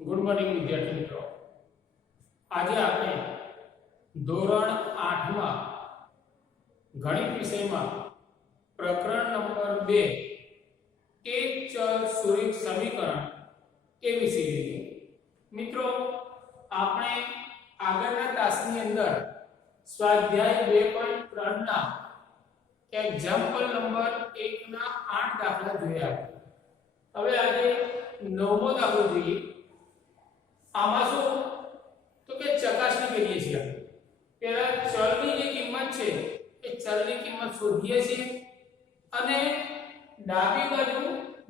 Good morning વિદ્યાર્થી મિત્રો। આજે આપણે ધોરણ 8 માં ગણિત વિષયમાં પ્રકરણ નંબર 2 એક ચલ સુરેખ સમીકરણ એ વિષય જોઈએ। મિત્રો આપણે આગળના તાસની અંદર સ્વાધ્યાય 2.3 ના એક્ઝામ્પલ નંબર 1 ના 8 દાખલા જોયા। હવે આજે નવમો દાખલો જોઈએ। આમાં શું તો કે ચકાસણી કરીએ છીએ। પહેલા ચલની જે કિંમત છે એ ચલની કિંમત શોધીએ છીએ અને ડાબી બાજુ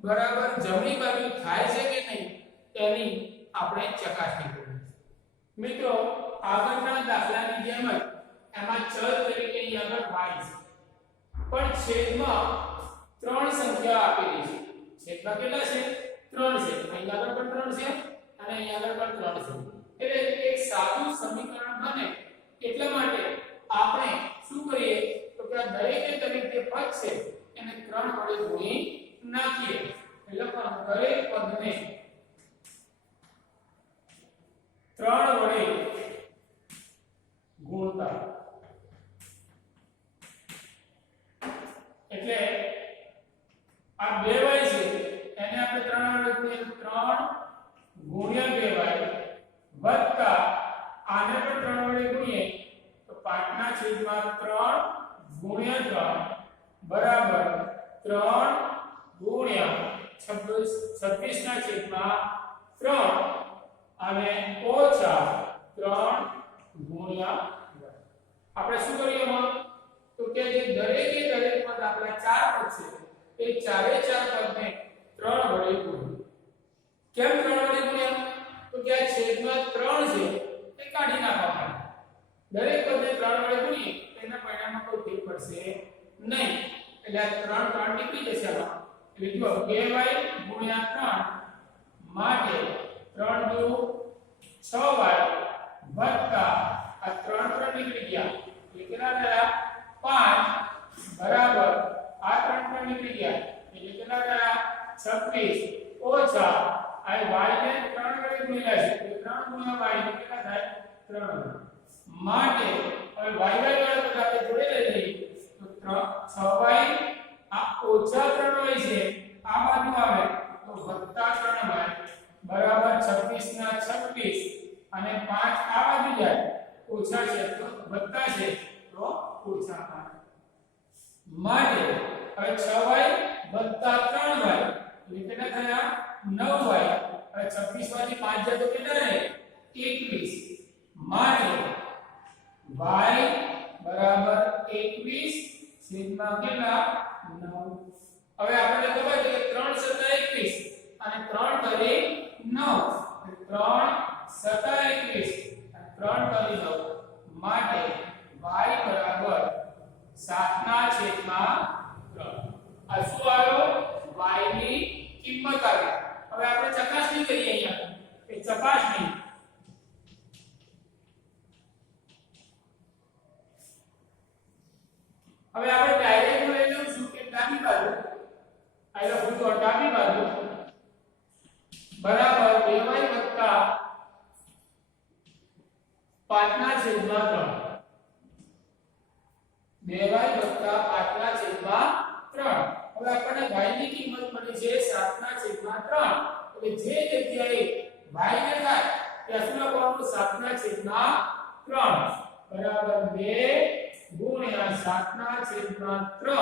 બરાબર જમણી બાજુ થાય છે કે નહીં એની આપણે ચકાસણી કરીએ છીએ। મિત્રો આગળના દાખલાની જેમ જ એમાં ચલ તરીકે અહીં આગળ y છે પણ છેદમાં 3 સંખ્યા આપેલી છે। છેદમાં કેટલા છે 3 છે। અહીં આગળ પણ 3 છે અને અહીં આગળ પણ 3 છે। એટલે એક સાદું સમીકરણ બને એટલા માટે આપણે શું કરીએ તો કે દરેકે દરેક જે પદ છે એને 3 વડે ગુણી નાખીએ। એટલે પણ દરેક પદને 3 વડે ગુણતા એટલે આ 2y છે એને આપણે 3 વડે ગુણીએ 3 ગુણ્યા 2y વત્તા આને પણ 3 વડે ગુણીએ તો 5 ના છેદમાં 3 ગુણ્યા 3 બરાબર 3 ગુણ્યા 26 ના છેદમાં 3 અને ઓછા 3 ગુણ્યા આપણે શું કરીએ એમાં તો કે જે દરેકે દરેક પદ આપણા 4 પદ છે એ ચારે ચાર પદને 3 વડે ગુણીએ। કેમ 3 વડે ગુણ્યા તો કે આ છેદમાં 3 છે એ કાઢી નાખવા પડે। દરેક પદને 3 વડે ગુણીએ તેના પરિણામમાં કોઈ ફેર પડશે નહીં। એટલે આ 3 3 નીકળી જશે આમાં। એટલે જો 2y ગુણ્યા 3 માટે 3 દુ 6y વત્તા આ 3 3 નીકળી ગયા એટલે કેટલા થયા 5 બરાબર આ 3 3 નીકળી ગયા એટલે કેટલા થયા 26 ઓછા આ y ને 3 વડે ગુણ્યા છે એટલે 3 ગુણ્યા y કેટલા થાય 3 માટે હવે y વાળા પદ આપણે જોડે લઈ લઈએ તો 6y આ ઓછા 3y છે આ બાજુ આવે તો વત્તા 3y બરાબર 26 ના 26 અને 5 આ બાજુ જાય ઓછા છે તો વત્તા છે તો ઓછા 5 માટે હવે 6y વત્તા 3y એટલે કેટલા થયા 9y હવે 26 માંથી 5 જાય તો કેટલા રહે 21 માટે y બરાબર 21 છેદમાં કેટલા 9। હવે આપણે ખબર છે કે 3 સતા 21 અને 3 કરી 9 3 સતા 21 અને 3 કરી 9 માટે y બરાબર 7 ના છેદમાં 3। આ શું આવ્યો y ની કિંમત આવી। હવે આપણે ચકાસણી કરીએ અહીંયા કે ચકાસણી હવે આપણે ડાયરેક્ટ લઈ લઈશું કે ડાબી બાજુ આ લખું તો ડાબી બાજુ બરાબર 2y 5 ના છેદમાં 3 2y 5 ના છેદમાં 3। હવે આપણને y ની કિંમત મળી છે 7 ના છેદમાં 3 એટલે જે જગ્યાએ y ને થાય ત્યાં શું લખવાનું 7 ના છેદમાં 3 બરાબર 2 ગુણ્યા 7 ના છેદમાં 3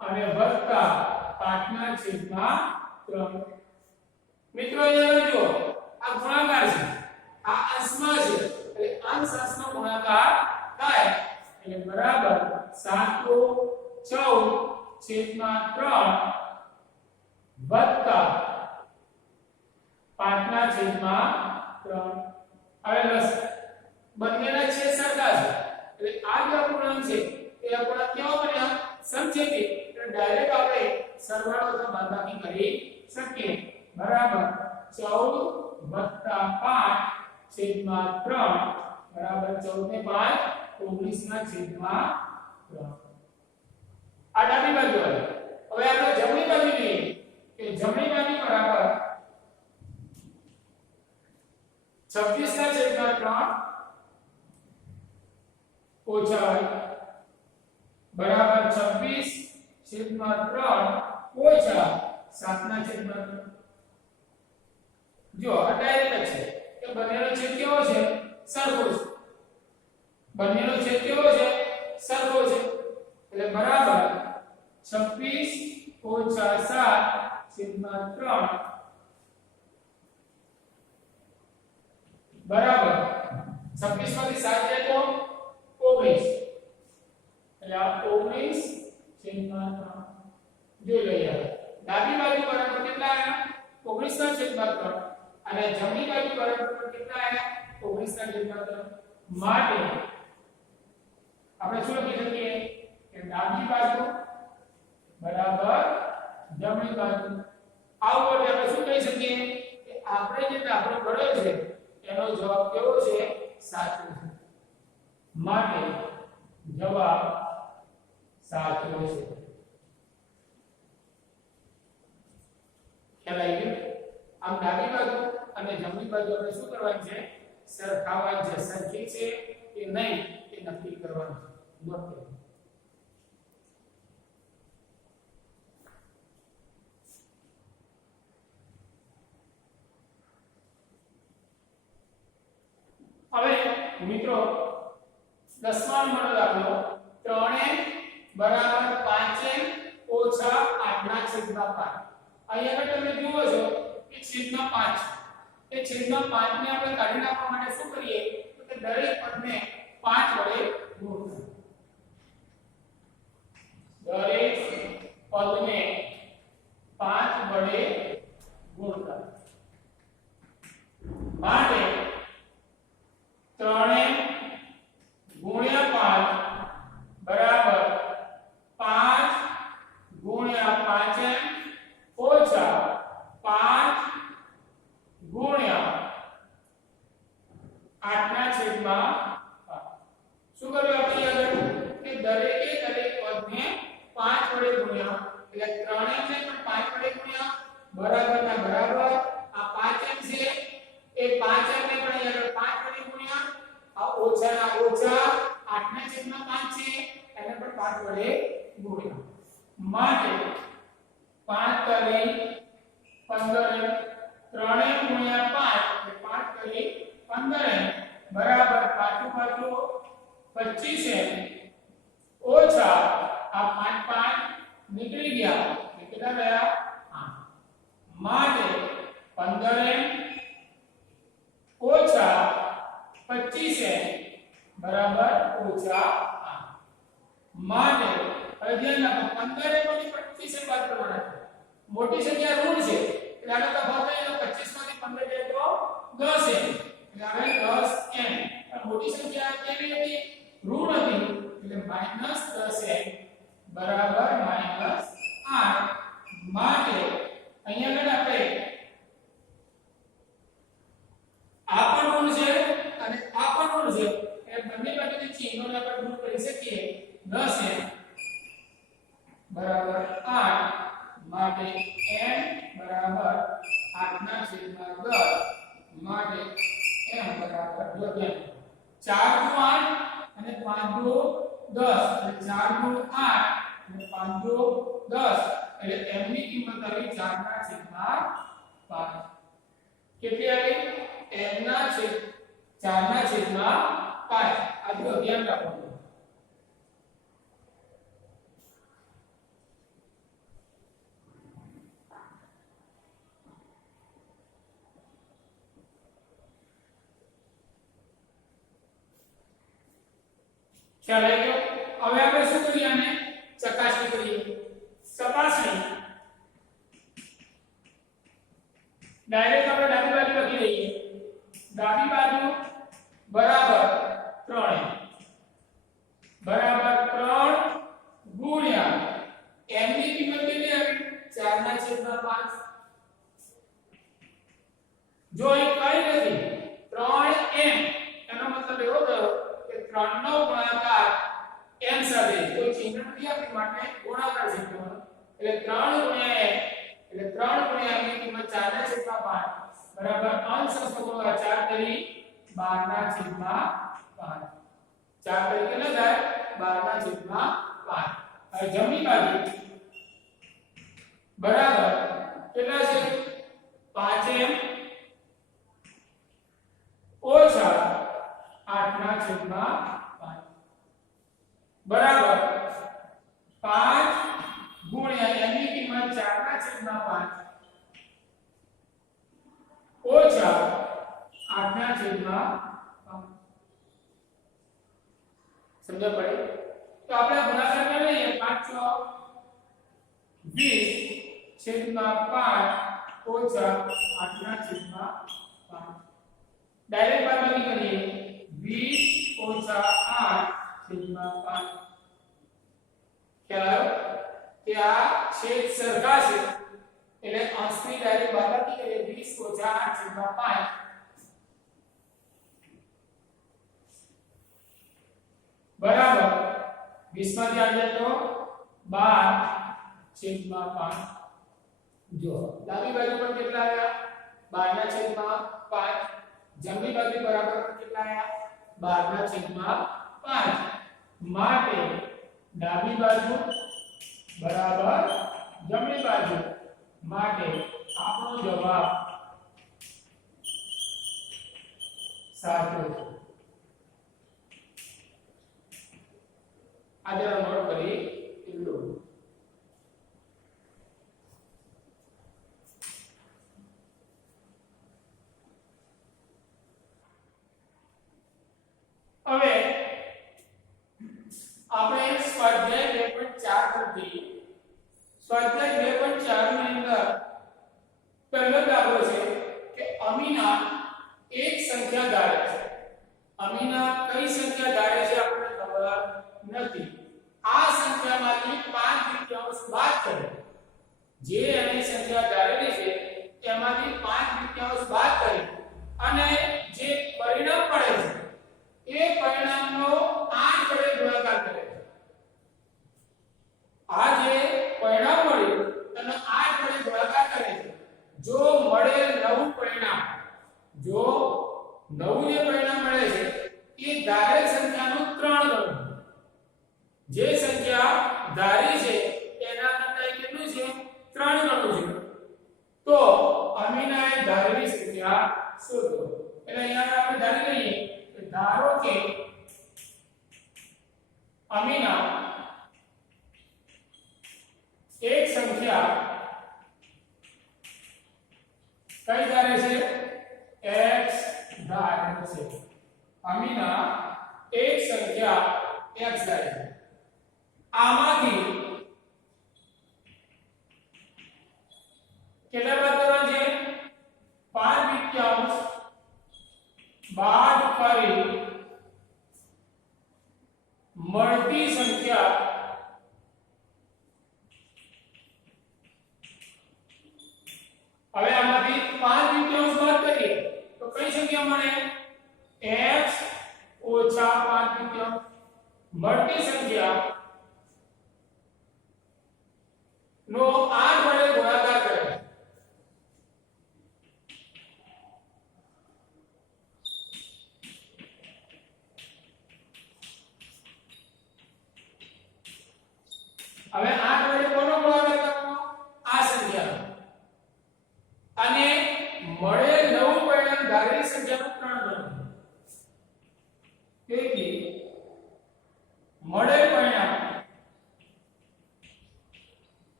અને વત્તા 5 ના છેદમાં 3। મિત્રો અહીંયા જો આ ગુણાકાર છે આ અંશમાં છે એટલે અંશ અંશનો ગુણાકાર થાય એટલે બરાબર 7 14 છેદમાં 3 વત્તા 5 ના છેદમાં 3। હવે બસ બંનેના છેદ સરખા છે એટલે આ જે અપૂર્ણાંક છે એ અપૂર્ણાંક કેવા બન્યા સમછેદી। એટલે ડાયરેક્ટ આપણે સરવાળો અથવા બાદબાકી કરી શકીએ બરાબર 14 5 છેદમાં 3 બરાબર 14 ને 5 19 ના છેદમાં 3। આ ડાબી બાજુ આવે। હવે આપણે જમણી બાજુ લઈએ કે જમણી બાજુ બરાબર 26/3 ઓછા 7/3 જો આ ડાયરેક્ટ છે કે બંનેનો છેદ કેવો છે સરખો છે બંનેનો છેદ કેવો છે સરખો છે એટલે બરાબર 26 ઓછા 7/3 બરાબર 26 માંથી 7 જાય તો 19 એટલે આ 19/3 જોઈ લઈએ ડાબી બાજુ બરાબર કેટલા આવ્યા 19/3 અને જમણી બાજુ બરાબર કેટલા આવ્યા 19/3 માટે આપણે શું લખી શકીએ કે ડાબી બાજુ બરાબર જમણી બાજુ આવું એટલે આપણે શું કહી શકીએ કે આપણે જે દાખલો કર્યો છે એનો જવાબ કેવો છે સાચો છે માટે જવાબ સાચો છે ખ્યાલ આવી ગયો આમ ડાબી બાજુ અને જમણી બાજુ આપણે શું કરવાની છે સરખાવવાની છે સરખી છે કે નહીં એ નક્કી કરવાનું છે નોટ કરો હવે મિત્રો 10મા નંબરનો દાખલો 3m બરાબર 5m ઓછા 8/5 અહીંયા આગળ તમે જુઓ છો કે છેદમાં 5 એ છેદમાં 5 ને આપણે કાઢી નાખવા માટે શું કરીએ તો કે દરેક પદને 5 વડે ગુણો દરેક પદને 5 વડે ગુણતા માટે 3m ગુણ્યા 5 બરાબર 5 ગુણ્યા 5m ઓછા 5 ગુણ્યા 8/5 શું કર્યું આપણે આગળ કે દરેક પદને 5 વડે ગુણ્યા એટલે 3m ને પણ 5 વડે ગુણ્યા બરાબર ના બરાબર આ 5m છે એ 5m ને પણ આગળ 5 વડે ગુણ્યા આ ઓછા ના ઓછા 8/5 છે એને પણ 5 વડે ગુણ્યા માટે 5 કરી 15m 3m ગુણ્યા 5 એટલે 5 કરી 15m બરાબર પાછું 25m ઓછા આ 5 નીકળી ગયા કેટલા રહ્યા 8 માટે 15m ઓછા 25m બરાબર ઓછા 8 માટે હવે ધ્યાન રાખો 15m માંથી 25m બાદ કરવાના છે મોટી સંખ્યા ઋણ છે એટલે આનો તફાવત એનો 25 માંથી 15 જાય તો 10m એટલે હવે 10m પણ મોટી સંખ્યા કેવી હતી ઋણ હતી એટલે -10m બરાબર -8 માટે અહીંયા આગળ આપણે આ પણ ઋણ છે અને આ પણ ઋણ છે એટલે બંને બાજુથી ચિહ્નોને આપણે દૂર કરી શકીએ 10m બરાબર 8 માટે m બરાબર 8/10 માટે m બરાબર 4 * 8 અને 5 * 10 એટલે 4 * 8 અને 5 * 10 એટલે m ની કિંમત આવી 4/5 કેટલી આવી m ના છેદ 4/5 આ જો ધ્યાન રાખો ખ્યાલ આવી ગયો હવે આપણે શું કરીએ આને ચકાસણી કરીએ ચકાસણી ડાયરેક્ટ આપણે ડાબી બાજુ લખી દઈએ ડાબી બાજુ બરાબર 3 બરાબર 3 ગુણ્યા m ની કિંમત કેટલી આવી 4/5 જો અહીં કઈ નથી 3m એનો મતલબ એવો થયો કે 3 નો ગુણાકાર m સાથે કોઈ ચિહ્ન નથી આપણી માટે ગુણાકાર છે એટલે 3 ગુણ્યા m એટલે 3 ગુણ્યા m ની કિંમત 4/5 બરાબર અંશ અંશનો ગુણાકાર 4 કરી 12/5 4 કરી કેટલા થાય 12/5 હવે જમણી બાજુ બરાબર કેટલા છે 5m ઓછા 8/5 બરાબર 5 ગુણ્યા n ની કિંમત 4/5 ઓછા 8/5 સમજ પડે તો આપણે ગુણાકાર કરી લઈએ 5 × 20/5 ઓછા 8/5 ડાયરેક્ટ બાદબાકી કરીએ 20 ઓછા 8/5 ખ્યાલ કે આ છેદ સરખા છે એટલે અંશની ડાયરેક્ટ બાદબાકી કરીએ 20 ઓછા 8/5 બરાબર 20 માંથી આ જાય તો 12/5 જો ડાબી બાજુ પર કેટલા આવ્યા 12/5 જમણી બાજુ બરાબર કેટલા આવ્યા 12/5 માટે ડાબી બાજુ બરાબર જમણી બાજુ માટે આપણો જવાબ સાચો છે આજે નોટ કરી લો હવે આપણે સ્વાધ્યાય 2.4 પર જઈએ સ્વાધ્યાય 2.4 ની અંદર પહેલો દાખલો છે કે અમીના એક સંખ્યા ધારે છે અમીના કઈ સંખ્યા ધારે છે આપણને ખબર નથી આ સંખ્યામાંથી 5/5 બાદ કરો જે એની સંખ્યા ધારેલી છે તેમાંથી 5/5 બાદ કરી અને જે પરિણામ મળે છે એ પરિણામનો 8 વડે ગુણાકાર કરે છે આ જે પરિણામ મળ્યું તેનો 8 વડે ગુણાકાર કરે છે જો મળેલ નવું પરિણામ જો નવું જે પરિણામ મળે છે એ ધારેલ સંખ્યાનું 3 ગણું જે સંખ્યા ધારી છે એના કરતા કેટલું છે 3 ગણું છે તો અમીનાએ ધારેલી સંખ્યા શોધો એટલે અહીંયા આપણે ધારી લઈએ કે ધારો કે અમીના એક સંખ્યા કઈ ધારે છે x ધારે છે અમીના એક સંખ્યા x ધારે છે આમાંથી કેટલા બાદ કરવાના છે 5/5 બાદ કરી મળતી સંખ્યા હવે આમાંથી 5/5 બાદ કરીએ તો કઈ સંખ્યા મળે x ઓછા 5/5 મળતી સંખ્યા નો 8 વડે ગુણાકાર કરે હવે 8 વડે કોનો ગુણાકાર કરવાનો આ સંખ્યા અને મળે નવું પરિણામ ધારેલી સંખ્યાનું 3 ગણું તેથી મળે પરિણામ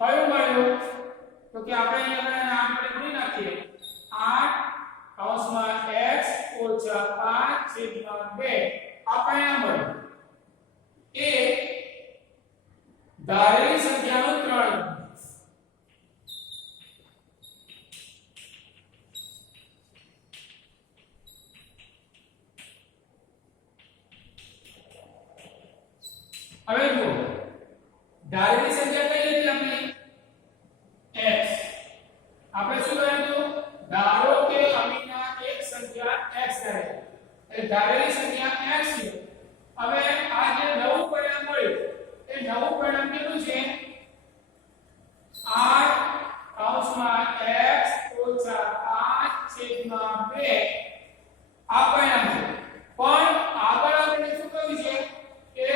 કયું મળ્યું તો કે આપણે અહીંયા 8 વડે ગુણી નાખીએ 8 x ઓછા 5/2 આ પરિણામ મળ્યું એ ધારેલી સંખ્યાનું 3 હવે જો ધારેલી સંખ્યા કઈ હતી આપણી x આપણે શું કર્યું ધારો કે અમીના એક સંખ્યા x ધારે છે એટલે ધારેલી સંખ્યા x છે હવે આ જે નવું પરિણામ મળ્યું એ નવું પરિણામ કેટલું છે 8 x ઓછા 5/2 આ પરિણામ છે પણ આગળ આપણે શું કહ્યું છે કે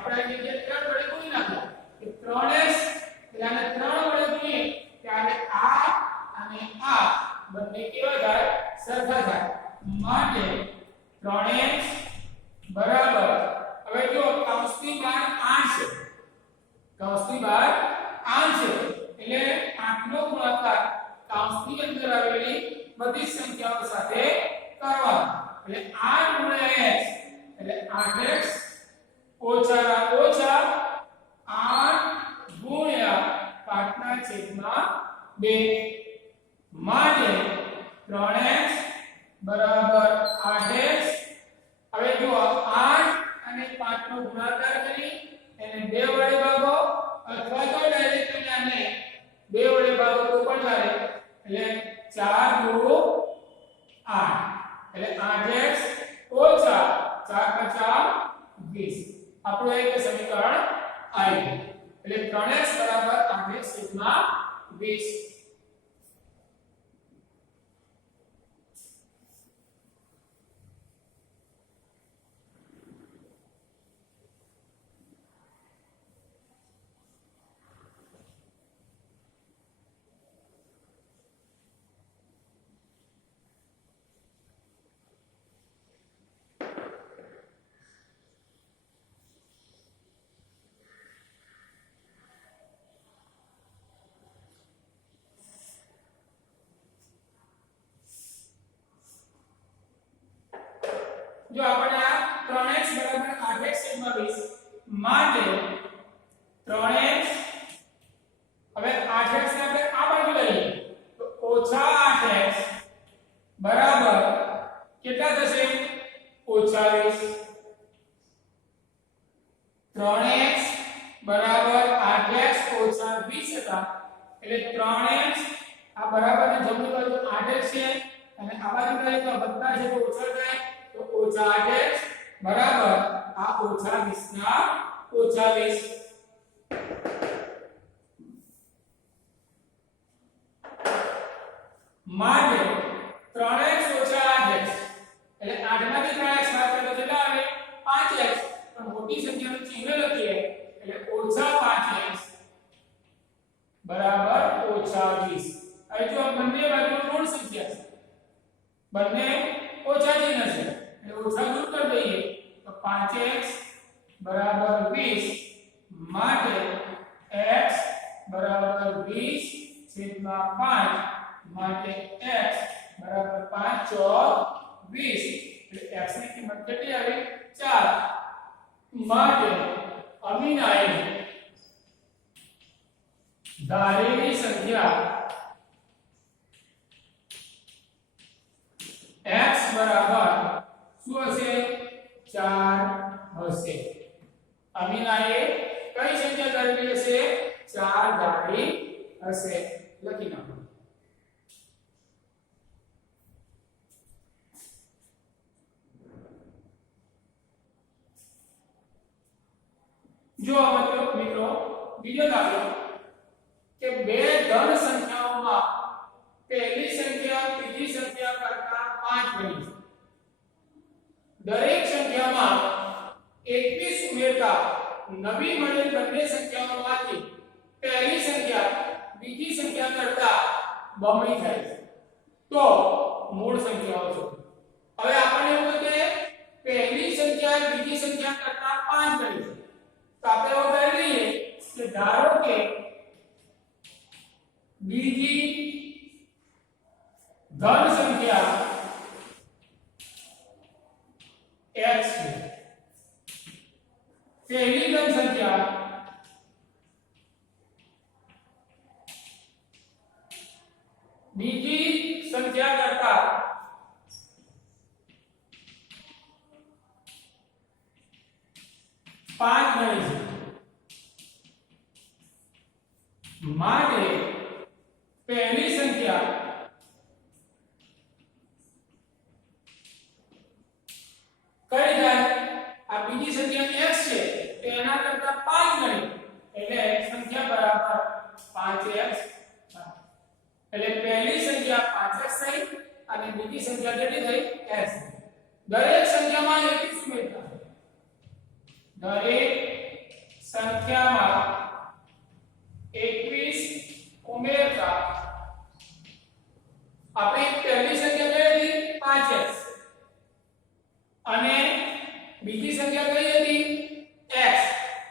આપણે આ જગ્યાએ 3 વડે ગુણી નાખો કે 3s એટલે આને 3 વડે ગુણીએ ત્યારે આ અને આ બંને કેવા થાય સરખા થાય માટે 3x બરાબર હવે જો કૌંસની બહાર 8 છે કૌંસની બહાર 8 છે એટલે 8 નો ગુણાકાર કૌંસની અંદર આવેલી બધી સંખ્યાઓ સાથે કરવાનો એટલે 8 ગુણ્યા x એટલે 8x ઓછા ઓછા 8 ગુણ્યા 5 ના છેદમાં 2 માટે 3x બરાબર 8x હવે જો 8 અને 5 નો ગુણાકાર કરી એને 2 વડે ભાગો અથવા તો ડાયરેક્ટ તમે આને 2 વડે ભાગો તો પણ ચાલે એટલે 4 દુ 8 એટલે 8x ઓછા 4 × 20 આપણું એક સમીકરણ આવી ગયું એટલે 3x બરાબર 8x છેદમાં 20 જો આપણે આ 3x બરાબર 8x છેદમાં 20 માટે 3x હવે 8x ને આપણે આ બાજુ લઈએ તો ઓછા 8x બરાબર કેટલા થશે ઓછા 20 3x બરાબર 8x ઓછા 20 હતા એટલે 3x આ બરાબર ને જમણી બાજુ 8x છે અને આ બાજુ લઈએ તો વત્તા છે તો ઓછા થાય તો ઓછા 8x બરાબર આ ઓછા 20 ના ઓછા 20 માટે 3x ઓછા 8x એટલે 8 માંથી 3x બાદ કરીએ તો કેટલા આવે 5x પણ મોટી સંખ્યાનું ચિહ્ન લખીએ એટલે ઓછા 5x બરાબર ઓછા 20 હવે જો બંને બાજુ ઋણ સંખ્યા છે બંને ઓછા ચિહ્ન છે એટલે ઓછા દૂર કરી દઈએ તો 5x બરાબર 20 માટે x બરાબર 20 છેદમાં 5 માટે x બરાબર 5 ચોક 20 એટલે x ની કિંમત કેટલી આવી 4 માટે અમીનાએ ધારેલી સંખ્યા x બરાબર શું હશે 4 હશે અમીનાએ કઈ સંખ્યા ધારેલી હશે 4 ધારી હશે લખી નાખો જો મિત્રો બીજો દાખલો કે બે ધન સંખ્યાઓમાં પહેલી સંખ્યા બીજી સંખ્યા કરતા 5 ગણી છે દરેક સંખ્યામાં 21 ઉમેરતા નવી મળેલ બંને સંખ્યાઓમાંથી પહેલી સંખ્યા બીજી સંખ્યા કરતા બમણી થાય છે તો મૂળ સંખ્યાઓ છે હવે આપણને એવું કે પહેલી સંખ્યા બીજી સંખ્યા કરતા 5 ગણી છે તો આપણે એવું કરી લઈએ કે ધારો કે બીજી ધન સંખ્યા x છે પહેલી ધન સંખ્યા બીજી સંખ્યા કરતા 5 ગણી છે માટે પહેલી સંખ્યા કઈ થાય આ બીજી સંખ્યા x છે તો એના કરતા 5 ગણી એટલે સંખ્યા બરાબર 5x એટલે પહેલી સંખ્યા 5x થઈ અને બીજી સંખ્યા કેટલી થઈ x દરેક સંખ્યામાં 21 ઉમેરતા દરેક સંખ્યામાં 21 ઉમેરતા આપણે પહેલી સંખ્યા કઈ હતી 5x અને બીજી સંખ્યા કઈ હતી x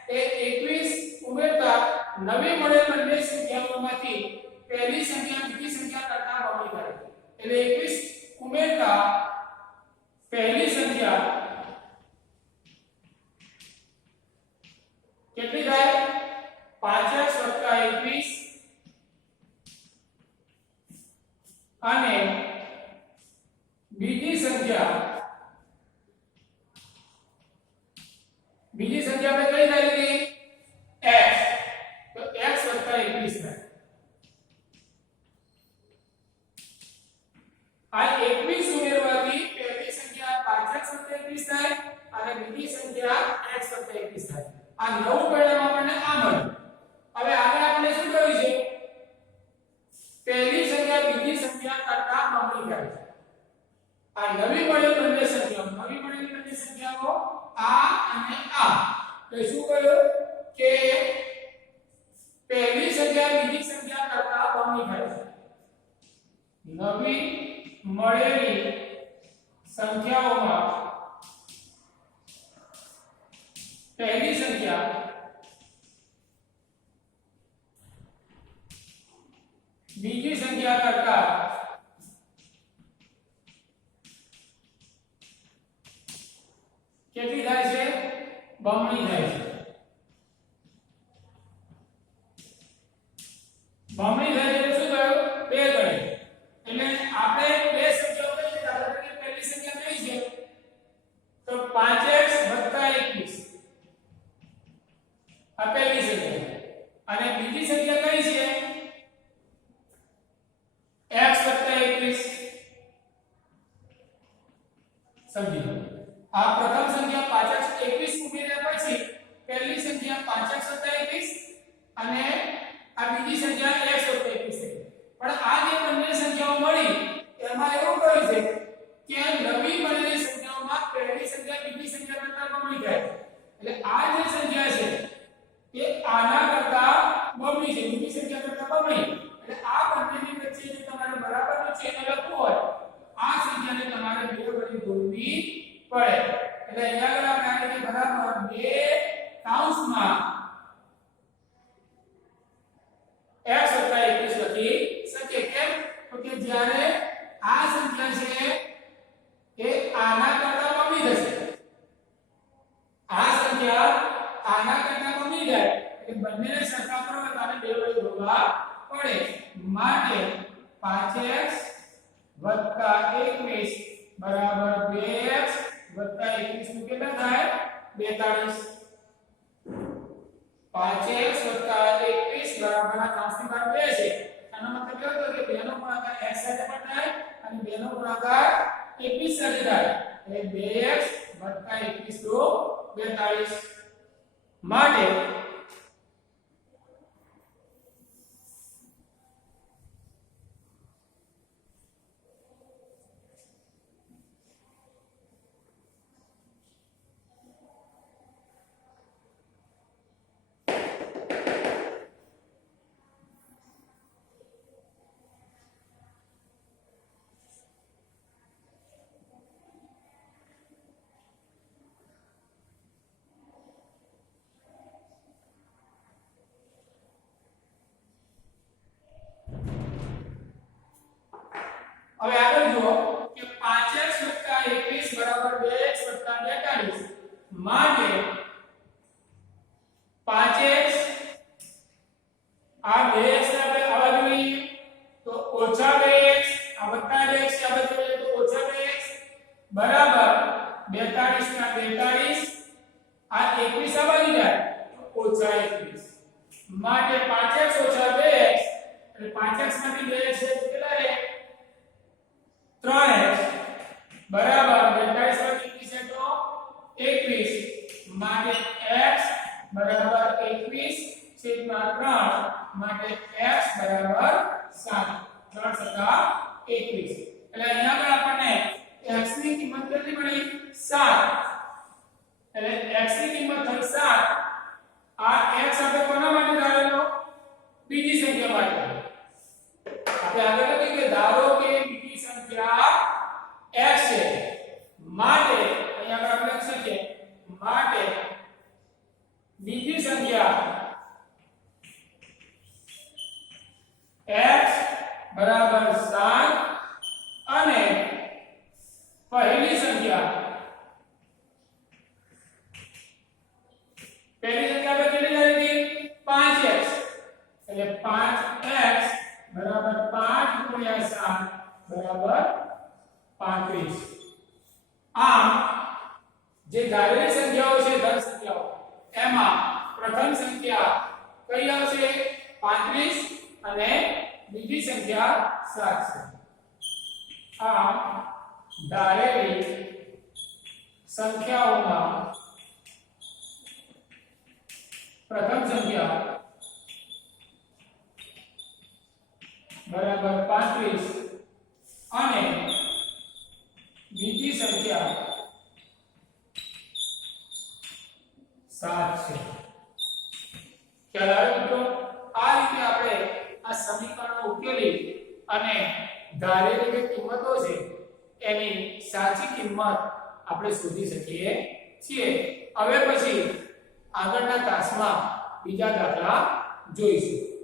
એ 21 ઉમેરતા નવી મળેલ બંને સંખ્યાઓમાંથી પહેલી સંખ્યા બીજી સંખ્યા કરતા બમણી થાય એટલે 21 ઉમેરતા પહેલી સંખ્યા કેટલી થાય 5x + 21 અને બીજી સંખ્યા આપણે કઈ થાય છે x તો x + 21 થાય આ 21 ઉમેરવાથી પહેલી સંખ્યા 5x + 21 થાય અને બીજી સંખ્યા x + 21 થાય આ નવું પરિણામ આપણને આ મળ્યું હવે આગળ આપણે શું કર્યું છે પહેલી સંખ્યા બીજી સંખ્યા કરતા બમણી થાય છે આ નવી મળેલ બંને સંખ્યાઓ આ અને આ તો શું કર્યું કે પહેલી સંખ્યા બીજી સંખ્યા કરતા બમણી થાય છે નવી મળેલી સંખ્યાઓમાં પહેલી સંખ્યા બીજી સંખ્યા કરતા કેટલી થાય છે બમણી થાય છે બમણી થાય એટલે શું થયું 2 ગણી એટલે આપણે બે સંખ્યાઓ કઈ છે દાખલા તરીકે પહેલી સંખ્યા કઈ છે તો 5x + 21 આ પહેલી સંખ્યા અને બીજી સંખ્યા કઈ છે x + 21 સમજી લો આ પ્રથમ સંખ્યા 5x 21 ઉમેર્યા પછી પહેલી સંખ્યા 5x + 21 અને આ બીજી સંખ્યા x + 21 પણ આ જે બંને સંખ્યાઓ મળી એમાં એવું કહ્યું છે કે નવી મળેલી સંખ્યાઓમાં પહેલી સંખ્યા બીજી સંખ્યા કરતા બમણી થાય એટલે આ જે સંખ્યા છે એ આના કરતા બમણી છે બીજી સંખ્યા કરતા બમણી એટલે આ બંનેની વચ્ચે જો તમારે બરાબરનું ચિહ્ન લખવું હોય આ સંખ્યાને તમારે બે વડે ગુણવી પડે એટલે અહીંયા આગળ આપણે આ રીતે બરાબર બે કૌંસમાં x + 21 લખી શકીએ કેમ તો કે જ્યારે આ સંખ્યા છે એ આના કરતા બમણી થશે આ સંખ્યા આના કરતા બમણી જાય એટલે બંનેને સરખા કરો તો આને બે વડે ગુણવા પડે માટે 5x + 21 બરાબર 2x + 21 નું કેટલા થાય 42 5x + 21 બરાબર આ કૌંસની બહાર 2 છે આનો મતલબ એવો થયો કે 2 નો ગુણાકાર x સાથે પણ થાય અને 2 નો ગુણાકાર 21 સાથે થાય એટલે 2x + 21 તો 42 માટે હવે આગળ જુઓ કે 5x + 21 બરાબર 2x + 42 માટે 5x આ 2x ને આપણે આવા જોઈએ તો -2x આ +2x આ બાજુ જોઈએ તો -2x બરાબર 42 ના 42 આ 21 આ બાજુ જાય તો -21 માટે 5x - 2x એટલે 5x માંથી 2x કેટલા રહે 3x બરાબર 42 માંથી 21 છે તો 21 માટે x બરાબર 21/3 માટે x બરાબર 7 3 * 21 એટલે અહીંયા આગળ આપણને x ની કિંમત કેટલી મળી 7 એટલે x ની કિંમત થઈ 7 આ એમાં પ્રથમ સંખ્યા કઈ આવશે 35 અને બીજી સંખ્યા 7 છે. આ ધારેલી સંખ્યાઓમાં પ્રથમ સંખ્યા બરાબર 35 અને બીજી સંખ્યા 7 છે. ખ્યાલ આવ્યો મિત્રો? આ રીતે આપણે આ સમીકરણો ઉકેલી અને ધારેલી જે કિંમતો છે એની સાચી કિંમત આપણે શોધી શકીએ છીએ. હવે પછી આગળના ક્લાસમાં બીજા દાખલા જોઈશું.